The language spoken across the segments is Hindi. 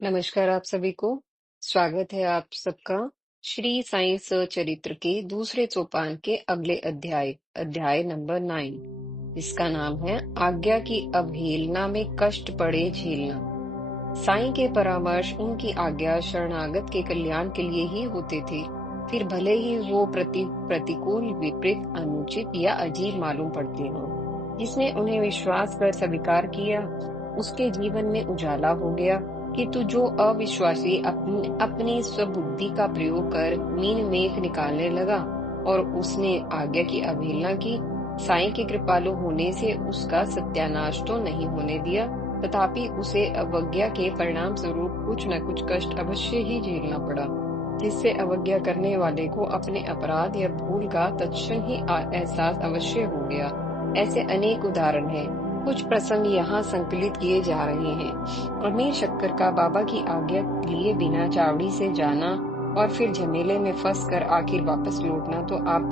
नमस्कार आप सभी को। स्वागत है आप सबका श्री साईं सचरित्र के दूसरे सोपान के अगले अध्याय अध्याय नंबर 9, जिसका नाम है आज्ञा की अवहेलना में कष्ट पड़े झेलना। साईं के परामर्श उनकी आज्ञा शरणागत के कल्याण के लिए ही होते थे, फिर भले ही वो प्रतिकूल, विपरीत, अनुचित या अजीब मालूम पड़ते हों। जिसने उन्हें विश्वास कर स्वीकार किया, उसके जीवन में उजाला हो गया। किंतु जो अविश्वासी अपनी स्वबुद्धि का प्रयोग कर मीन मेख निकालने लगा और उसने आज्ञा की अवहेलना की, साईं के कृपालु होने से उसका सत्यानाश तो नहीं होने दिया, तथापि उसे अवज्ञा के परिणाम स्वरूप कुछ न कुछ कष्ट अवश्य ही झेलना पड़ा, जिससे अवज्ञा करने वाले को अपने अपराध या भूल का तत्क्षण ही एहसास अवश्य हो गया। ऐसे अनेक उदाहरण हैं। कुछ प्रसंग यहाँ संकलित किए जा रहे हैं। अमीर शक्कर का बाबा की आज्ञा लिए बिना चावड़ी से जाना और फिर झमेले में फंस कर आखिर वापस लौटना तो आप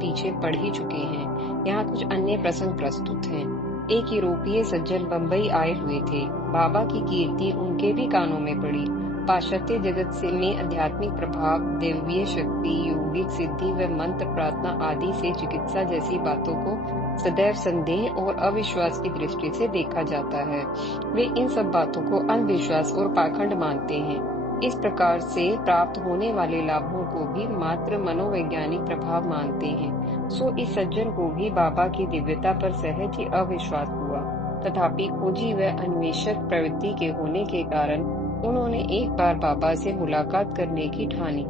पीछे पड़ ही चुके हैं। यहाँ कुछ अन्य प्रसंग प्रस्तुत हैं। एक यूरोपीय सज्जन बंबई आए हुए थे। बाबा की कीर्ति उनके भी कानों में पड़ी। पाश्चात्य जगत से में आध्यात्मिक प्रभाव, दिव्य शक्ति, योगिक सिद्धि व मंत्र प्रार्थना आदि से चिकित्सा जैसी बातों को सदैव संदेह और अविश्वास की दृष्टि से देखा जाता है। वे इन सब बातों को अंधविश्वास और पाखंड मानते हैं। इस प्रकार से प्राप्त होने वाले लाभों को भी मात्र मनोवैज्ञानिक प्रभाव मानते हैं। सो इस सज्जन को भी बाबा की दिव्यता पर सहज ही अविश्वास हुआ। तथापि खोजी व अन्वेषक प्रवृत्ति के होने के कारण उन्होंने एक बार बाबा से मुलाकात करने की ठानी।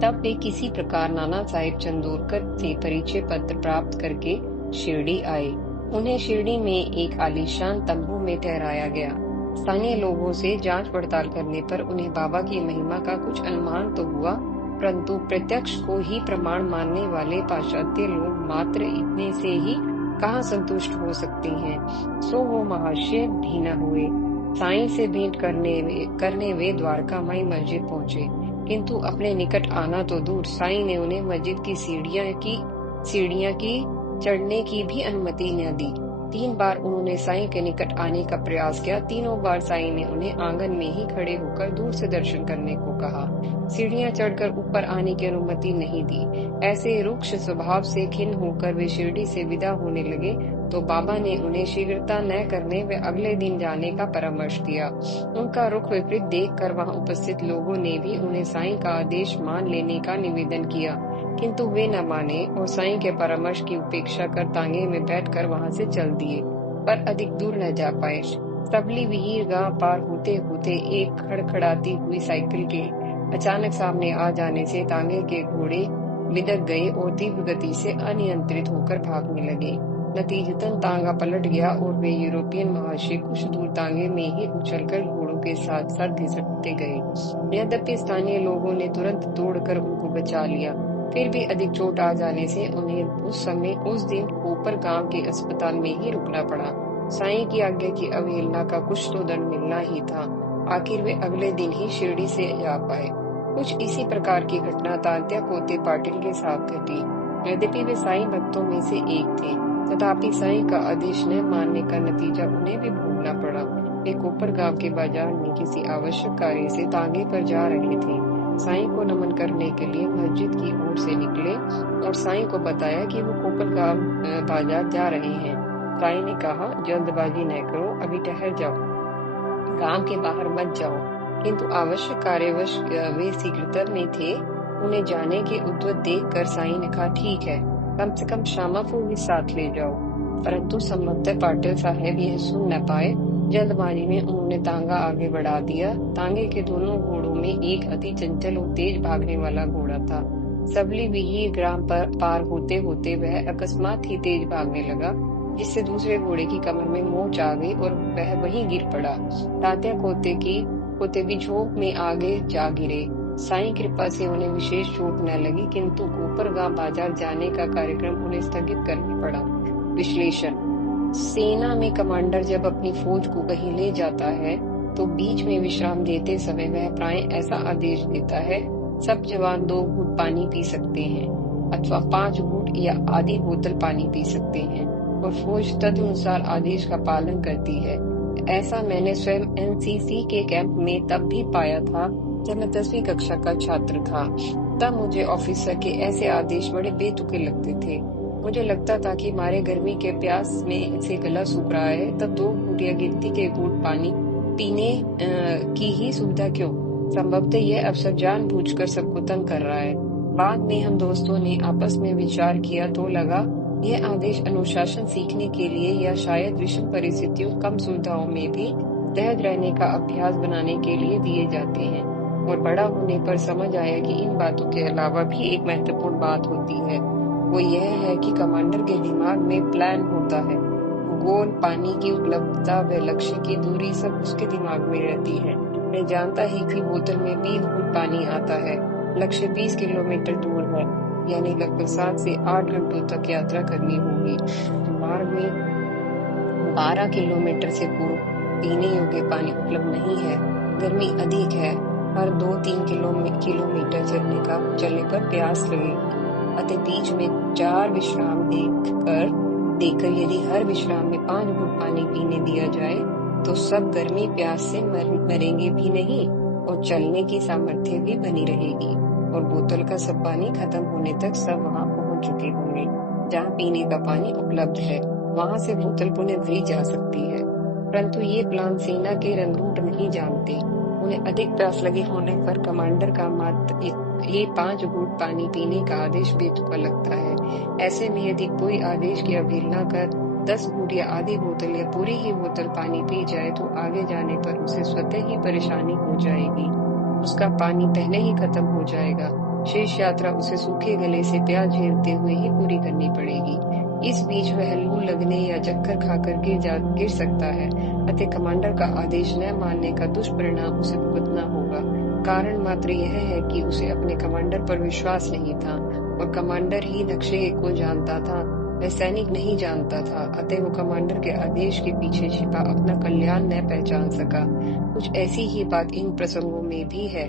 तब वे किसी प्रकार नाना साहिब चंदोरकर से परिचय पत्र प्राप्त करके शिरडी आए। उन्हें शिरडी में एक आलीशान तंबू में ठहराया गया। स्थानीय लोगों से जांच पड़ताल करने पर उन्हें बाबा की महिमा का कुछ अनुमान तो हुआ, परंतु प्रत्यक्ष को ही प्रमाण मानने वाले पाश्चात्य लोग मात्र इतने से ही कहाँ संतुष्ट हो सकते हैं। सो वो महाशय भी न हुए। साईं से भेंट करने वे द्वारकामाई मस्जिद पहुँचे, किंतु अपने निकट आना तो दूर, साईं ने उन्हें मस्जिद की सीढ़ियां की चढ़ने की भी अनुमति न दी। 3 बार उन्होंने साईं के निकट आने का प्रयास किया। तीनों बार साईं ने उन्हें आंगन में ही खड़े होकर दूर से दर्शन करने को कहा। सीढ़ियां चढ़कर ऊपर आने की अनुमति नहीं दी। ऐसे रुक्ष स्वभाव से खिन्न होकर वे शिरडी से विदा होने लगे तो बाबा ने उन्हें शीघ्रता न करने व अगले दिन जाने का परामर्श दिया। उनका रुख विपरीत देखकर वहां उपस्थित लोगों ने भी उन्हें साईं का आदेश मान लेने का निवेदन किया, किंतु वे न माने और साईं के परामर्श की उपेक्षा कर तांगे में बैठकर वहां से चल दिए, पर अधिक दूर न जा पाए। सबली विहीर गांव पार होते होते एक खड़खड़ाती हुई साइकिल के अचानक सामने आ जाने से तांगे के घोड़े बिदक गए और तीव्र गति से अनियंत्रित होकर भागने लगे। नतीजतन तांगा पलट गया और वे यूरोपियन महाशय कुछ दूर तांगे में ही उछलकर घोड़ों के साथ साथ घिसटते गए। यद्यपि स्थानीय लोगों ने तुरंत दौड़कर उनको बचा लिया, फिर भी अधिक चोट आ जाने से उन्हें उस दिन कोपर गांव के अस्पताल में ही रुकना पड़ा। साईं की आज्ञा की अवहेलना का कुछ तो दंड मिलना ही था। आखिर वे अगले दिन ही शिरडी से जा पाए। कुछ इसी प्रकार की घटना तात्या कोते पाटिल के साथ घटी। यद्यपि वे साईं भक्तों में से एक थे, तथापि साईं का आदेश न मानने का नतीजा उन्हें भी भोगना पड़ा। वे कोपर गांव के बाजार में किसी आवश्यक कार्य से तांगे पर जा रहे थे। साईं को नमन करने के लिए मस्जिद की ओर से निकले और साईं को बताया कि वो कोपर गांव बाजार जा रहे हैं। साईं ने कहा, जल्दबाजी न करो, अभी ठहर जाओ, गांव के बाहर मत जाओ। किंतु आवश्यक कार्यवश वे शीघ्रतर में थे। उन्हें जाने के उद्वत देखकर साईं ने कहा, ठीक है, कम से कम श्यामा को भी साथ ले जाओ। परंतु सम्मत पाटिल साहब यह सुन न पाए। जल्दबाजी में उन्होंने तांगा आगे बढ़ा दिया। तांगे के दोनों घोड़ों में एक अति चंचल और तेज भागने वाला घोड़ा था। सबली विहीर ग्राम पर पार होते होते वह अकस्मात ही तेज भागने लगा, जिससे दूसरे घोड़े की कमर में मोच आ गई और वह वहीं गिर पड़ा। तात्या कोते भी झोंक में आगे जा गिरे। साईं कृपा से उन्हें विशेष चोट न लगी, किंतु कोपर गांव बाजार जाने का कार्यक्रम उन्हें स्थगित करना पड़ा। विश्लेषण: सेना में कमांडर जब अपनी फौज को कहीं ले जाता है तो बीच में विश्राम देते समय वह प्रायः ऐसा आदेश देता है, सब जवान 2 घूंट पानी पी सकते हैं अथवा 5 घूंट या आधी बोतल पानी पी सकते हैं, और फौज तदनुसार आदेश का पालन करती है। ऐसा मैंने स्वयं एनसीसी के कैंप में तब भी पाया था जब मैं 10वीं कक्षा का छात्र था। तब मुझे ऑफिसर के ऐसे आदेश बड़े बेतुके लगते थे। मुझे लगता था कि मारे गर्मी के प्यास में इसे गला सूख रहा है, तब 2 घूंट या गिनती के घूंट पानी पीने की ही सुविधा क्यों? संभवतः यह अफसर जानबूझकर सबको तंग कर रहा है। बाद में हम दोस्तों ने आपस में विचार किया तो लगा यह आदेश अनुशासन सीखने के लिए या शायद विषम परिस्थितियों कम सुविधाओं में भी सहज रहने का अभ्यास बनाने के लिए दिए जाते हैं। और बड़ा होने पर समझ आया कि इन बातों के अलावा भी एक महत्वपूर्ण बात होती है। वो यह है कि कमांडर के दिमाग में प्लान होता है। भूगोल, पानी की उपलब्धता व लक्ष्य की दूरी सब उसके दिमाग में रहती है। मैं जानता ही कि बोतल में 20 घूंट पानी आता है। लक्ष्य 20 किलोमीटर दूर है, यानी लगभग 7 से 8 घंटों तक यात्रा करनी होगी। मार्ग में 12 किलोमीटर से पूर्व पीने योग्य पानी उपलब्ध नहीं है। गर्मी अधिक है। हर 2-3 किलोमीटर चलने पर प्यास लगेगी। अतः बीच में 4 विश्राम देकर यदि हर विश्राम में 5 घूंट पानी पीने दिया जाए तो सब गर्मी प्यास से मरेंगे भी नहीं और चलने की सामर्थ्य भी बनी रहेगी। और बोतल का सब पानी खत्म होने तक सब वहां पहुंच चुके होंगे। जहां पीने का पानी उपलब्ध है वहां से बोतल पुनः भरी जा सकती है। परंतु ये प्लान सेना के रंगरूट नहीं जानते। उन्हें अधिक प्यास लगे होने पर कमांडर का मात्र ये 5 घूंट पानी पीने का आदेश बेतुका लगता है। ऐसे में यदि कोई आदेश की अवहेलना कर 10 घूंट या आधी बोतल या पूरी ही बोतल पानी पी जाए तो आगे जाने पर उसे स्वतः ही परेशानी हो जाएगी। उसका पानी पहले ही खत्म हो जाएगा। शेष यात्रा उसे सूखे गले से प्यास झेलते हुए ही पूरी करनी पड़ेगी। इस बीच वह लू लगने या चक्कर खाकर गिर सकता है। अतः कमांडर का आदेश न मानने का दुष्परिणाम उसे भुगतना होगा। कारण मात्र यह है कि उसे अपने कमांडर पर विश्वास नहीं था और कमांडर ही नक्शे को जानता था, वह सैनिक नहीं जानता था। अतः वो कमांडर के आदेश के पीछे छिपा अपना कल्याण न पहचान सका। कुछ ऐसी ही बात इन प्रसंगों में भी है।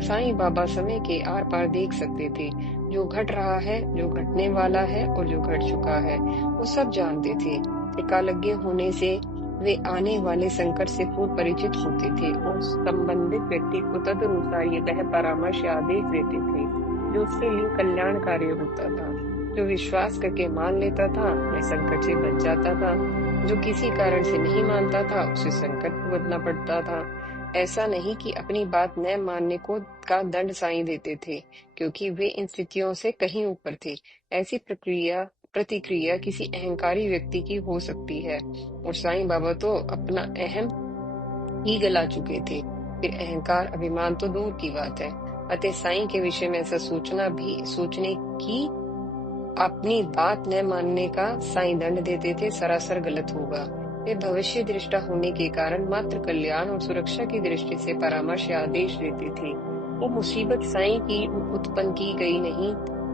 साईं बाबा समय के आर पार देख सकते थे। जो घट रहा है, जो घटने वाला है और जो घट चुका है, वो सब जानते थे। त्रिकालज्ञ होने से वे आने वाले संकट से पूर्व परिचित होते थे और संबंधित व्यक्ति को तदनुसार ये वह परामर्श या आदेश देते थे जो उसके लिए कल्याणकारी होता था। जो विश्वास करके मान लेता था वह संकट से बच जाता था। जो किसी कारण से नहीं मानता था उसे संकट भुगतना पड़ता था। ऐसा नहीं कि अपनी बात न मानने का दंड साईं देते थे, क्योंकि वे इन स्थितियों से कहीं ऊपर थे। ऐसी प्रतिक्रिया किसी अहंकारी व्यक्ति की हो सकती है और साईं बाबा तो अपना अहम ही गला चुके थे। फिर अहंकार अभिमान तो दूर की बात है। अतः साईं के विषय में ऐसा सोचने की अपनी बात न मानने का साईं दंड देते थे सरासर गलत होगा। वे भविष्य दृष्टा होने के कारण मात्र कल्याण और सुरक्षा की दृष्टि से परामर्श या आदेश देते थे। वो मुसीबत साईं की उत्पन्न की गई नहीं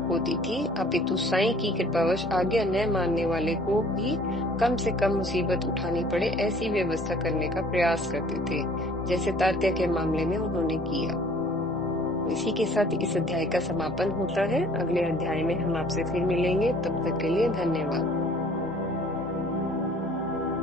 होती थी, अपितु साईं की कृपावश आज्ञा न मानने वाले को भी कम से कम मुसीबत उठानी पड़े ऐसी व्यवस्था करने का प्रयास करते थे, जैसे तात्या के मामले में उन्होंने किया। इसी के साथ इस अध्याय का समापन होता है। अगले अध्याय में हम आपसे फिर मिलेंगे। तब तक के लिए धन्यवाद।